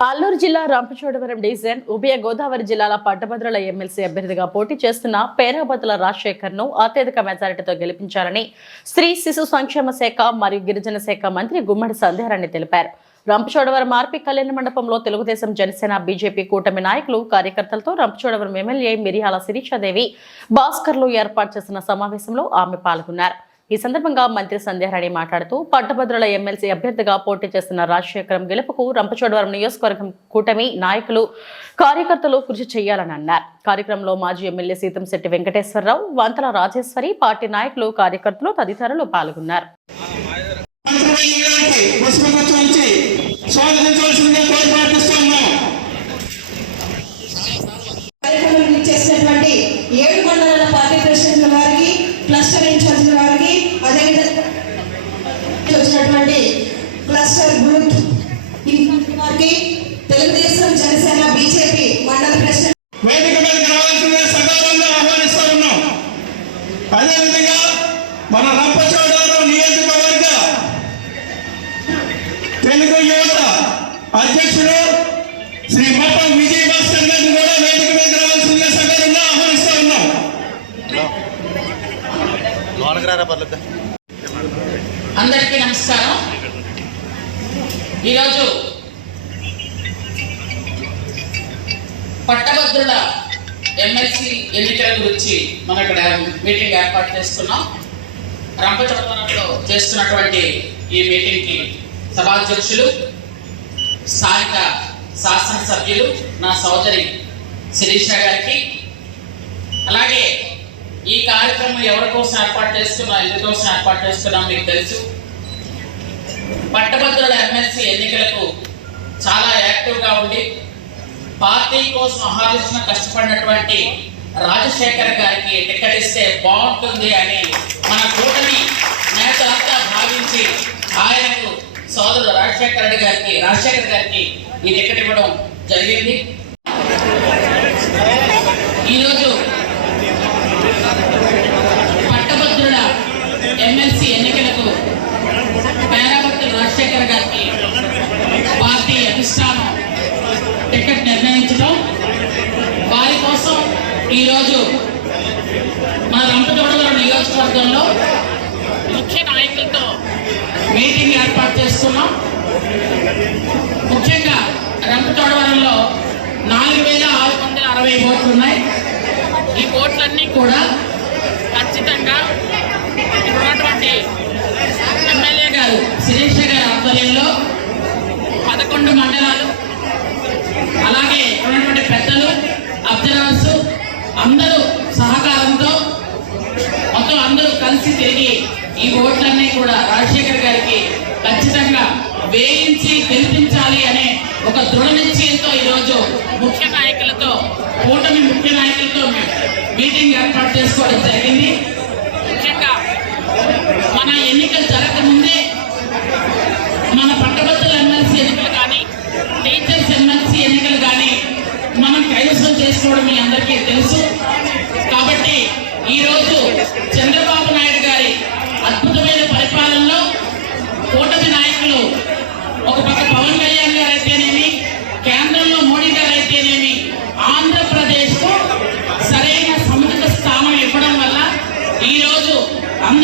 అల్లూరు జిల్లా రంపచోడవరం డివిజన్ ఉభయ గోదావరి జిల్లాల పట్టభద్రుల ఎమ్మెల్సీ అభ్యర్థిగా పోటీ చేస్తున్న పేరాబతుల రాజశేఖర్ను అత్యధిక మెజారిటీతో గెలిపించాలని స్త్రీ శిశు సంక్షేమ శాఖ మరియు గిరిజన శాఖ మంత్రి గుమ్మడి సంధ్యారాణి తెలిపారు. రంపచోడవరం ఆర్పి కళ్యాణ మండపంలో తెలుగుదేశం జనసేన బీజేపీ కూటమి నాయకులు కార్యకర్తలతో రంపచోడవరం ఎమ్మెల్యే మిరియాల శిరీషాదేవి భాస్కర్లు ఏర్పాటు చేసిన సమావేశంలో ఆమె పాల్గొన్నారు. ఈ సందర్భంగా మంత్రి సంధ్యారాణి మాట్లాడుతూ పట్టభద్రుల ఎమ్మెల్సీ అభ్యర్థిగా పోటీ చేస్తున్న రాజశేఖరం గెలుపుకు రంపచోడవరం నియోజకవర్గం కూటమి నాయకులు కార్యకర్తలు కృషి చేయాలని అన్నారు. కార్యక్రమంలో మాజీ M L A Seethamsetti Venkateswararao Vanthala Rajeshwari party నాయకులు కార్యకర్తలు తదితరులు పాల్గొన్నారు. ఏడు మండలాల పార్టీ ప్రెసిడెంట్ల వారికి క్లస్టర్ ఇన్ఛార్జ్ల వారికి అదేవిధంగా వచ్చినటువంటి క్లస్టర్ గ్రూప్ వారికి తెలుగుదేశం జనసేన బీజేపీ మండల ప్రెసిడెంట్ వేదిక మీదకి రావాల్సిందిగా సగౌరవంగా ఆహ్వానిస్తా ఉన్నాం. అదేవిధంగా మన రంపచోడవరం నియోజకవర్గ తెలుగు యువత అధ్యక్షుడు శ్రీ మఠం విజయ్ భాస్కర్ గారిని కూడా వేదిక మీదకి రావాల్సిందిగా సగౌరవంగా ఆహ్వానిస్తా ఉన్నాం. అందరికీ నమస్కారం. ఈరోజు పట్టభద్రుల ఎమ్మెల్సీ ఎన్నికల గురించి మనం ఇక్కడ మీటింగ్ ఏర్పాటు చేస్తున్నాం. రంపచోడవరంలో చేస్తున్నటువంటి ఈ మీటింగ్కి సభాధ్యక్షులు స్థానిక శాసనసభ్యులు నా సోదరి శిరీష గారికి అలాగే ఈ కార్యక్రమం ఎవరి కోసం ఏర్పాటు చేస్తున్నాం? ఎందుకోసం ఏర్పాటు చేస్తున్నాం మీకు తెలుసు? పట్టభద్రుల ఎమ్మెల్సీ ఎన్నికలకు చాలా యాక్టివ్గా ఉండి పార్టీ కోసం ఆహ్వానించిన కష్టపడినటువంటి రాజశేఖర్ గారికి టికెట్ ఇస్తే బాగుంటుంది అని మన కూటమి నేతలంతా భావించి ఆయనకు సోదరుడు రాజశేఖర రెడ్డి గారికి రాజశేఖర్ గారికి ఈ టికెట్ ఇవ్వడం జరిగింది. ఈరోజు పట్టభద్రుల ఎమ్మెల్సీ ఎన్నికలకు పేరావతి రాజశేఖర్ గారికి పార్టీ అధిష్టానం టికెట్ నిర్ణయించడం. వారి కోసం ఈరోజు మన రంపచోడవరం నియోజకవర్గంలో ముఖ్య నాయకులతో మీటింగ్ ఏర్పాటు చేస్తున్నాం. ముఖ్యంగా రంపచోడవరంలో నాలుగు వేల ఆరు వందల అరవై ఓట్లు ఉన్నాయి. ఈ ఓట్లన్నీ కూడా ఖచ్చితంగా ఇక్కడ ఉన్నటువంటి ఎమ్మెల్యే గారు శిరీష గారి ఆధ్వర్యంలో పదకొండు మండలాలు అలాగే ఇక్కడ ఉన్నటువంటి పెద్దలు అబ్జర్వర్స్ అందరూ సహకారంతో మొత్తం అందరూ కలిసి తిరిగి ఈ ఓట్లన్నీ కూడా రాజశేఖర్ గారికి ఖచ్చితంగా వేయించి గెలిపించాలి అనే ఒక దృఢ నిశ్చయంతో ఈరోజు ముఖ్య నాయకులతో కూటమి ముఖ్య నాయకులతో మీటింగ్ ఏర్పాటు చేసుకోవడం జరిగింది. ముఖ్యంగా మన ఎన్నికలు జరగకముందే మన పట్టభద్రులు ఎమ్మెల్సీ ఎన్నికలు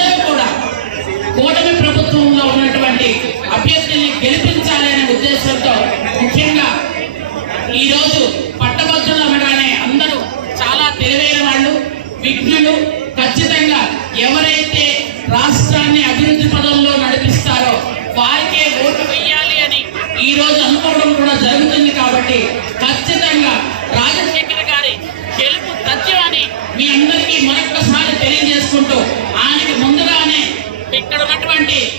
అందరూ కూడా కూటమి ప్రభుత్వంలో ఉన్నటువంటి అభ్యర్థుల్ని గెలిపించాలనే ఉద్దేశంతో ముఖ్యంగా ఈరోజు పట్టభద్రులు అనగానే అందరూ చాలా తెలివైన వాళ్ళు విఘ్నులు. ఖచ్చితంగా ఎవరైతే రాష్ట్రాన్ని అభివృద్ధి పదంలో నడిపిస్తారో వారికే ఓటు వేయాలి అని ఈ రోజు అనుకోవడం కూడా జరుగుతుంది కాబట్టి ఖచ్చితంగా రాజశేఖర అందరికీ